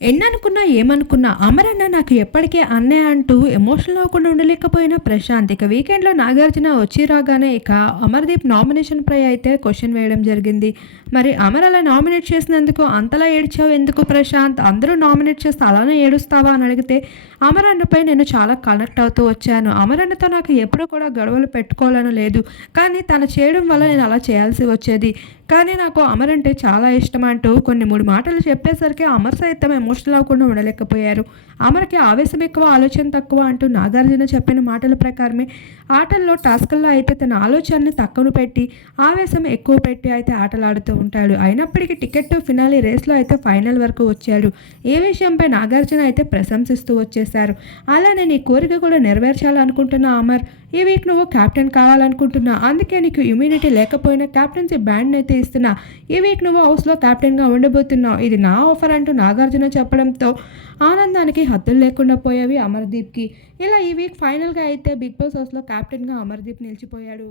ఎన్ననుకున్నా ఏమనుకున్నా అమరన్న నాకు ఎప్పటికే అన్నయ్య అంటూ ఎమోషనల్ అవ్వకుండా ఉండలేకపోయినా ప్రశాంత్. ఇక వీకెండ్లో నాగార్జున వచ్చి రాగానే ఇక అమర్దీప్ నామినేషన్ ప్రై అయితే క్వశ్చన్ వేయడం జరిగింది. మరి అమర్ అలా నామినేట్ చేసినందుకు అంతలా ఏడ్చావు ఎందుకు ప్రశాంత్? అందరూ నామినేట్ చేస్తే అలానే ఏడుస్తావా అని అడిగితే అమర్ అన్నపై నేను చాలా కనెక్ట్ అవుతూ వచ్చాను. అమర్ అన్నతో నాకు ఎప్పుడూ కూడా గొడవలు పెట్టుకోవాలని లేదు. కానీ తను చేయడం వల్ల నేను అలా చేయాల్సి వచ్చేది. కానీ నాకు అమర్ అంటే చాలా ఇష్టం అంటూ కొన్ని మూడు మాటలు చెప్పేసరికి అమర్ సైతం ఎమోషనల్ అవ్వకుండా ఉండలేకపోయారు. అమర్కి ఆవేశం ఎక్కువ ఆలోచన తక్కువ అంటూ నాగార్జున చెప్పిన మాటల ప్రకారమే ఆటల్లో టాస్కుల్లో అయితే తన ఆలోచనని తక్కువ పెట్టి ఆవేశం ఎక్కువ పెట్టి అయితే ఆటలాడుతూ ఉంటాడు. అయినప్పటికీ టికెట్ ఫినాలి రేస్లో అయితే ఫైనల్ వరకు వచ్చాడు ఏ విషయంపై నాగార్జున అయితే ప్రశంసిస్తూ వచ్చేశారు. అలానే నీ కోరిక కూడా నెరవేర్చాలనుకుంటున్నా అమర్. ఈ వీక్ నువ్వు కెప్టెన్ కావాలనుకుంటున్నా? అందుకే నీకు ఇమ్యూనిటీ లేకపోయినా కెప్టెన్సీ బ్యాండ్ అయితే ఇస్తున్నా. ఈ వీక్ నువ్వు హౌస్లో కెప్టెన్గా ఉండబోతున్నావు? ఇది నా ఆఫర్ అంటూ నాగార్జున చెప్పడంతో ఆనందానికి హద్దులు లేకుండా పోయేవి అమర్దీప్కి. ఇలా ఈ వీక్ ఫైనల్గా అయితే బిగ్ బాస్ హౌస్లో కెప్టెన్గా అమర్దీప్ నిలిచిపోయాడు.